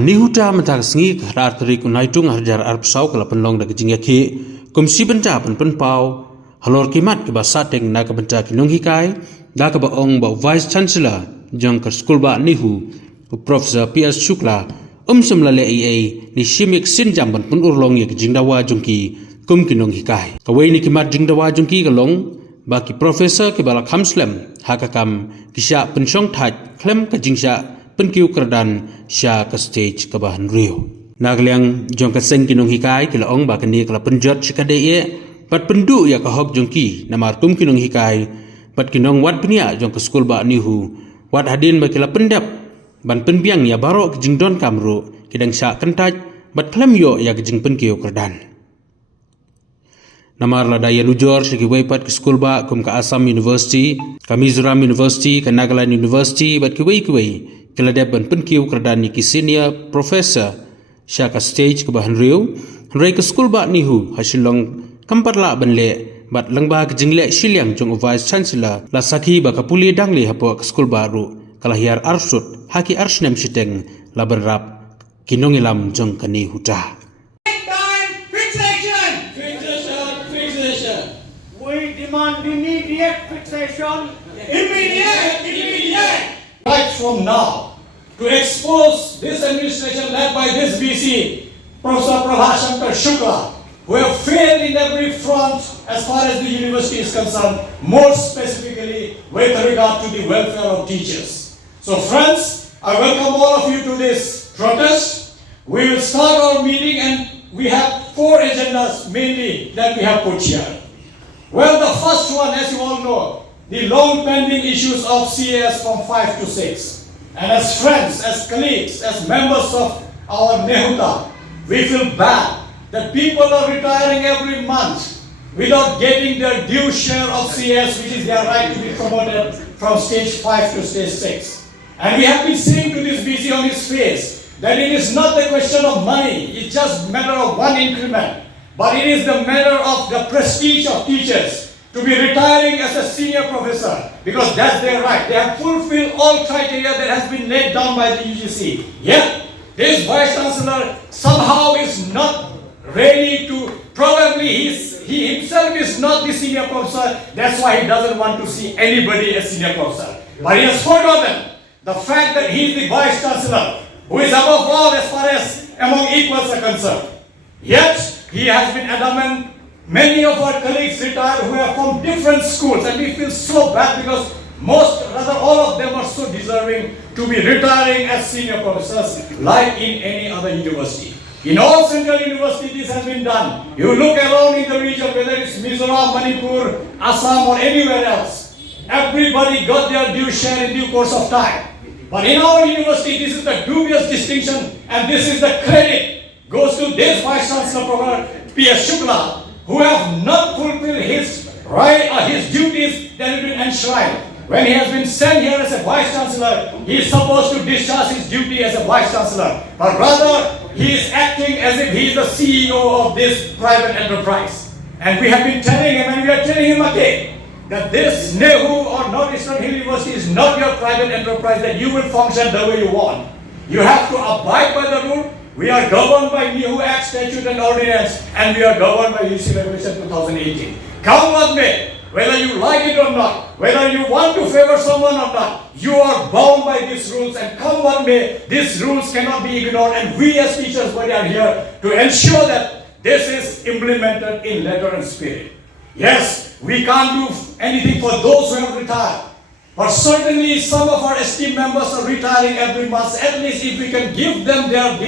Nihuta matak sngi karar tari kunaitung harjar arpsau kala penlong da kejing yaki kumsi benta pen pau halor kimat ke basa teng na ke benta kinong hikai da ke baong ba vice chancellor jong ke skul ba nihu Profesor P.S. Shukla semla le AA ni shimik sin jam ban pun urlong ye kejing dawa jongki kum kinong hikai kawai ni kimat jing dawa jongki kalong baki profesor ke bala kamslem hakakam kisha pensyong thaj klem kejing sya penkiu kerdan sya ke stage ke bahan rio nagliang jong ke seng kinong hikai ke laong ba keni kala penjot sikade ye pat pendu ya ke hok jongki namar kum kinong hikai pat kinong wat penia jong ke skul ba nihu wat hadin ba kala pendap ban penbiang ya baro ke jing don kamru kidang sya kentaj bat klem yo ya ke jing penkiu kerdan namar la daya lujor segi weipat ke skul ba kum ka Assam University ka Mizoram University ka Nagaland University bat ke wei keladap ban penkiu kerdan ni ki senior professor sya ka stage ke bahan riu rei ke skul ba nihu hasilong kampat la ban le bat lengba ke jingle siliang jong vice chancellor la sakhi ba ka puli dangli hapo ke skul baru kalahiar arsut haki arsnem siteng la berap kinongilam jong kani huta we demand immediate fixation right from now to expose this administration led by this BC, Professor Prabhashankar Shukla, who have failed in every front as far as the university is concerned, more specifically with regard to the welfare of teachers. So friends, I welcome all of you to this protest. We will start our meeting and we have 4 agendas mainly that we have put here. Well, the first one, as you all know, the long pending issues of CAS from 5 to 6. And as friends, as colleagues, as members of our Nehuta, we feel bad that people are retiring every month without getting their due share of CAS, which is their right to be promoted from stage 5 to stage 6. And we have been saying to this BC on his face that it is not the question of money, it's just a matter of one increment, but it is the matter of the prestige of teachers to be retiring as a senior professor, because that's their right. They have fulfilled all criteria that has been laid down by the UGC. Yet, this Vice Chancellor somehow is not ready to, probably he himself is not the senior professor, that's why he doesn't want to see anybody as senior professor. But he has forgotten the fact that he is the Vice Chancellor, who is above all as far as among equals are concerned. Yet, he has been adamant. Many of our colleagues retired who are from different schools, and we feel so bad because all of them are so deserving to be retiring as senior professors like in any other university. In all central universities this has been done. You look around in the region, whether it's Mizoram, Manipur, Assam or anywhere else, everybody got their due share in due course of time. But in our university, this is the dubious distinction, and this is the credit goes to this Vice Chancellor Professor P.S. Shukla, who have not fulfilled his duties that have been enshrined. When he has been sent here as a Vice Chancellor, he is supposed to discharge his duty as a Vice Chancellor. But rather, he is acting as if he is the CEO of this private enterprise. And we have been telling him, and we are telling him again, that this Nehu or Northeastern Hill University is not your private enterprise, that you will function the way you want. You have to abide by the rule. We are governed by Nehu Act, Statute and Ordinance, and we are governed by UC Regulation 2018. Come what may, whether you like it or not, whether you want to favor someone or not, you are bound by these rules, and come what may, these rules cannot be ignored, and we as teachers we are here to ensure that this is implemented in letter and spirit. Yes, we can't do anything for those who have retired. But certainly some of our esteemed members are retiring every month. At least if we can give them their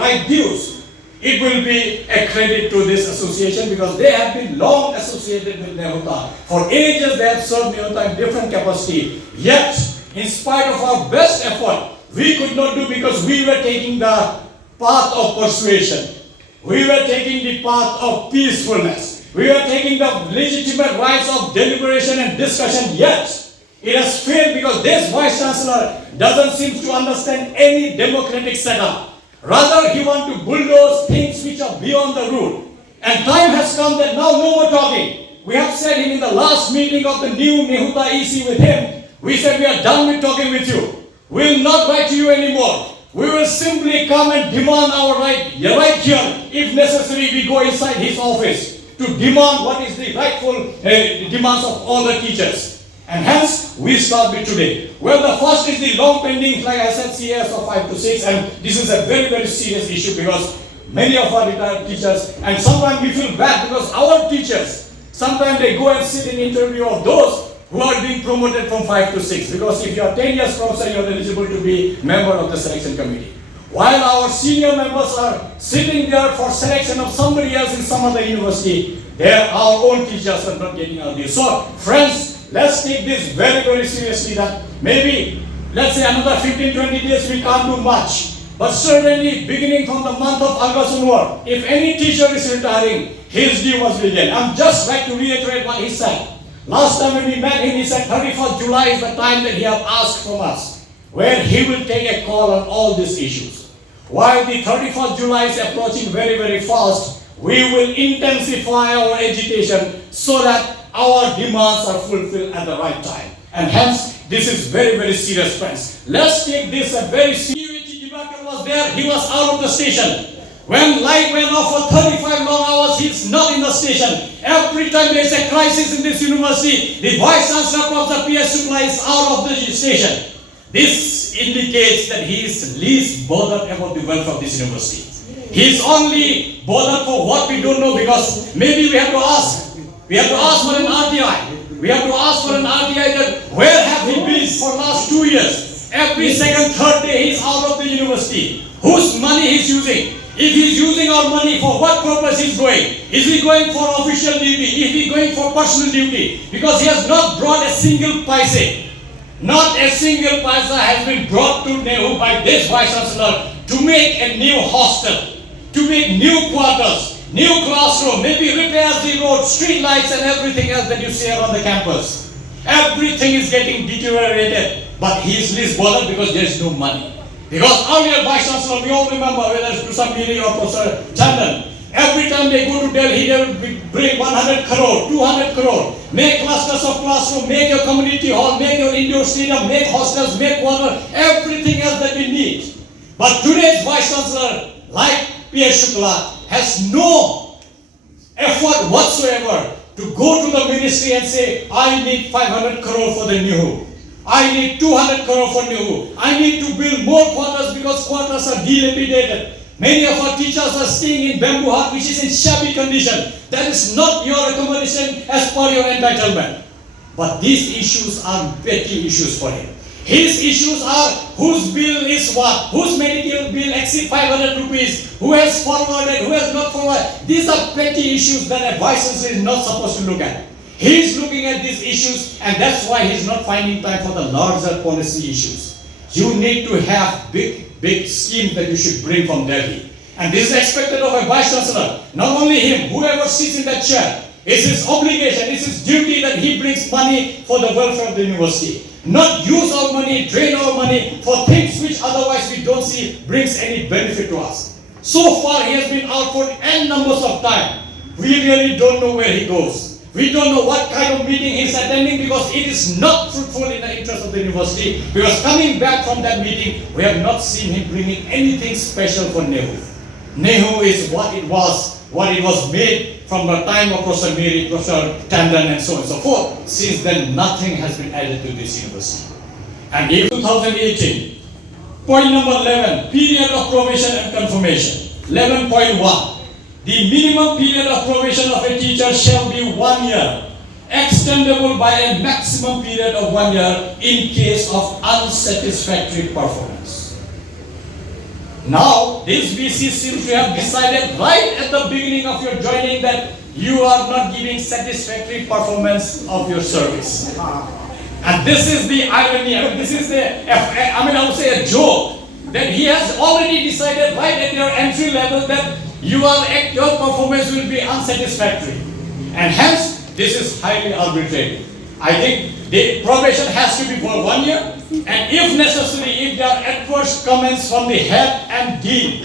right dues, it will be a credit to this association, because they have been long associated with Nehuta. For ages they have served Nehuta in different capacity. Yet, in spite of our best effort, we could not do, because we were taking the path of persuasion. We were taking the path of peacefulness. We were taking the legitimate rights of deliberation and discussion. Yet, it has failed because this Vice Chancellor doesn't seem to understand any democratic setup. Rather, he wants to bulldoze things which are beyond the rule. And time has come that now no more talking. We have said him in the last meeting of the new Nehuta EC with him, we said we are done with talking with you. We will not write to you anymore. We will simply come and demand our right here. If necessary, we go inside his office to demand what is the rightful demands of all the teachers. And hence, we start with today. Well, the first is the long pending, like I said, CS of 5 to 6, and this is a very, very serious issue because many of our retired teachers, and sometimes we feel bad because our teachers, sometimes they go and sit in interview of those who are being promoted from 5 to 6, because if you are 10 years professor, you are eligible to be member of the selection committee. While our senior members are sitting there for selection of somebody else in some other university, our own teachers are not getting out there. So, friends, let's take this very, very seriously that maybe, let's say another 15-20 days we can't do much. But certainly, beginning from the month of August onward, if any teacher is retiring, his due must begin. I'm just like to reiterate what he said. Last time when we met him, he said 31st July is the time that he has asked from us, where he will take a call on all these issues. While the 31st July is approaching very, very fast, we will intensify our agitation so that our demands are fulfilled at the right time. And hence, this is very, very serious, friends. Let's take this a very serious. Dibakar was there, he was out of the station. When light went off for 35 long hours, he's not in the station. Every time there's a crisis in this university, the Vice Chancellor Professor P.S. Shukla is out of the station. This indicates that he is least bothered about the welfare of this university. He is only bothered for what we don't know, because maybe we have to ask. We have to ask for an RTI. We have to ask for an RTI that where have he been for last 2 years? Every second, third day he's out of the university. Whose money he's using? If he's using our money, for what purpose he's going? Is he going for official duty? Is he going for personal duty? Because he has not brought a single paise. Not a single paisa has been brought to Nehu by this Vice Chancellor to make a new hostel, to make new quarters, new classroom, maybe repair the road, street lights and everything else that you see around the campus. Everything is getting deteriorated, but he is least bothered because there is no money. Because earlier Vice Chancellor, we all remember, whether it's Professor Miri or Professor Chandan, every time they go to Delhi, they will bring 100 crore, 200 crore, make clusters of classroom, make your community hall, make your indoor stadium, make hostels, make water, everything else that we need. But today's Vice Chancellor, like P.S. Shukla, has no effort whatsoever to go to the ministry and say, I need 500 crore for the Nehu. I need 200 crore for Nehu. I need to build more quarters because quarters are dilapidated. Many of our teachers are staying in bamboo hut, which is in shabby condition. That is not your accommodation as per your entitlement. But these issues are petty issues for him. His issues are whose bill is what, whose medical bill exceeds 500 rupees, who has forwarded, who has not forwarded. These are petty issues that a Vice Chancellor is not supposed to look at. He is looking at these issues, and that's why he's not finding time for the larger policy issues. You need to have big schemes that you should bring from Delhi. And this is expected of a Vice Chancellor. Not only him, whoever sits in that chair. It's his obligation, it's his duty that he brings money for the welfare of the university. Not use our money, drain our money for things which otherwise we don't see brings any benefit to us. So far he has been out for n numbers of time. We really don't know where he goes. We don't know what kind of meeting he's attending because it is not fruitful in the interest of the university. Because coming back from that meeting, we have not seen him bringing anything special for Nehu. Nehu is what it was made from the time of Professor Miri, Professor Tandon and so on and so forth. Since then, nothing has been added to this university. And in 2018, point number 11, period of probation and confirmation. 11.1. The minimum period of probation of a teacher shall be 1 year, extendable by a maximum period of 1 year in case of unsatisfactory performance. Now, this VC seems to have decided right at the beginning of your joining that you are not giving satisfactory performance of your service. And this is the irony, this is I would say a joke, that he has already decided right at your entry level that your performance will be unsatisfactory. And hence, this is highly arbitrary. I think the probation has to be for 1 year, and if necessary, if there are adverse comments from the head and dean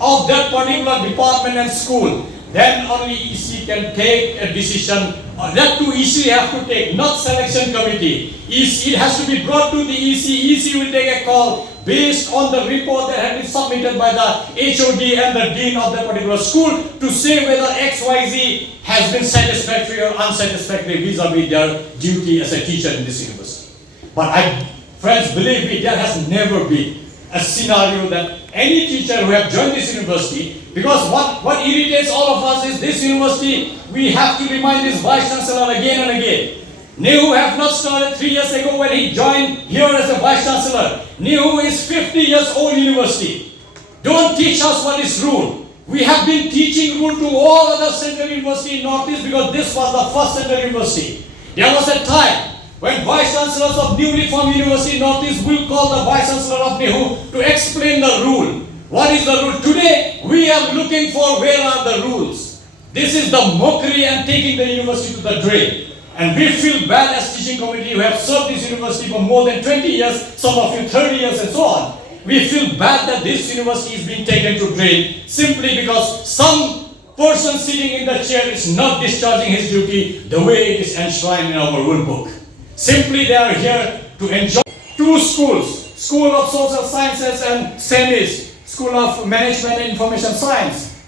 of that particular department and school, then only EC can take a decision. That too EC have to take, not selection committee. It has to be brought to the EC. EC will take a call based on the report that has been submitted by the HOD and the dean of that particular school to say whether XYZ has been satisfactory or unsatisfactory vis-a-vis their duty as a teacher in this university. But friends, believe me, there has never been a scenario that any teacher who have joined this university, because what irritates all of us is this university, we have to remind this Vice Chancellor again and again. Nehu have not started 3 years ago when he joined here as a Vice Chancellor. Nehu is 50 years old university. Don't teach us what is rule. We have been teaching rule to all other central university in Northeast because this was the first central university. There was a time when Vice Chancellors of newly formed university in Northeast will call the Vice Chancellor of Nehu to explain the rule. What is the rule? Today, we are looking for where are the rules. This is the mockery and taking the university to the drain. And we feel bad as teaching committee who have served this university for more than 20 years, some of you 30 years and so on. We feel bad that this university is being taken to drain simply because some person sitting in the chair is not discharging his duty the way it is enshrined in our rule book. Simply they are here to enjoy. Two schools, School of Social Sciences and SEMIS, School of Management and Information Science.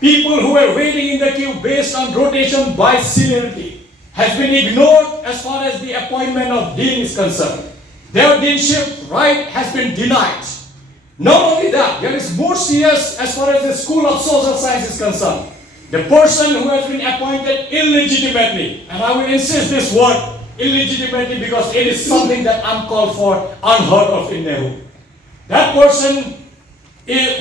People who were waiting in the queue based on rotation by seniority has been ignored as far as the appointment of dean is concerned. Their deanship right has been denied. Not only that, there is more serious as far as the School of Social Science is concerned. The person who has been appointed illegitimately, and I will insist this word, illegitimately, because it is something that uncalled for, unheard of in Nehu. That person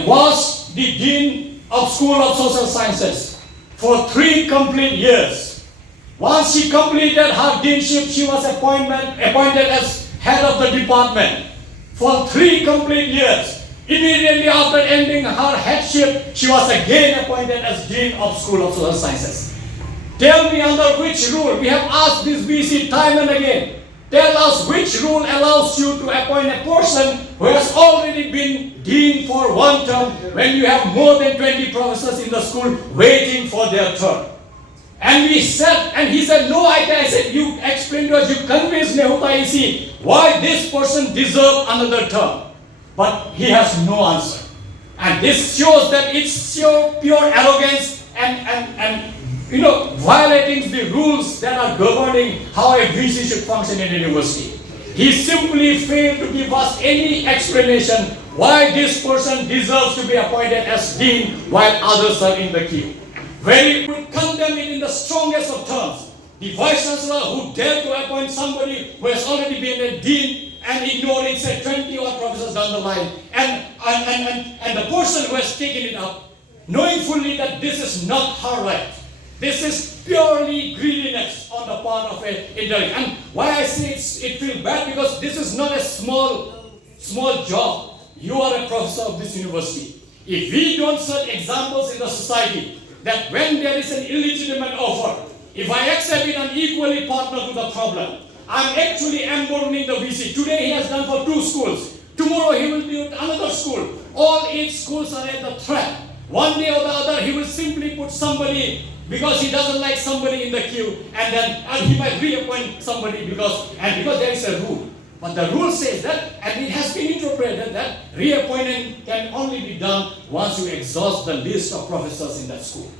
was the Dean of School of Social Sciences for 3 complete years. Once she completed her deanship, she was appointed as head of the department for 3 complete years. Immediately after ending her headship, she was again appointed as Dean of School of Social Sciences. Tell me under which rule? We have asked this BC time and again. Tell us which rule allows you to appoint a person who has already been dean for 1 term when you have more than 20 professors in the school waiting for their turn. And he said, no, I said, you explain to us, you convinced Nehuta EC why this person deserves another term. But he has no answer. And this shows that it's pure arrogance and violating the rules that are governing how a VC should function in a university. He simply failed to give us any explanation why this person deserves to be appointed as dean while others are in the queue. We would condemn it in the strongest of terms. The Vice Chancellor who dared to appoint somebody who has already been a dean and ignoring, say, 20 odd professors down the line, and the person who has taken it up, knowing fully that this is not her right. This is purely greediness on the part of an intellect. And why I say it feels bad, because this is not a small job. You are a professor of this university. If we don't set examples in the society that when there is an illegitimate offer, if I accept it and equally partner to the problem, I'm actually emboldening the VC. Today he has done for 2 schools. Tomorrow he will do another school. All 8 schools are at the threat. One day or the other he will simply put somebody because he doesn't like somebody in the queue, and he might reappoint somebody because there is a rule. But the rule says that, and it has been interpreted that reappointment can only be done once you exhaust the list of professors in that school.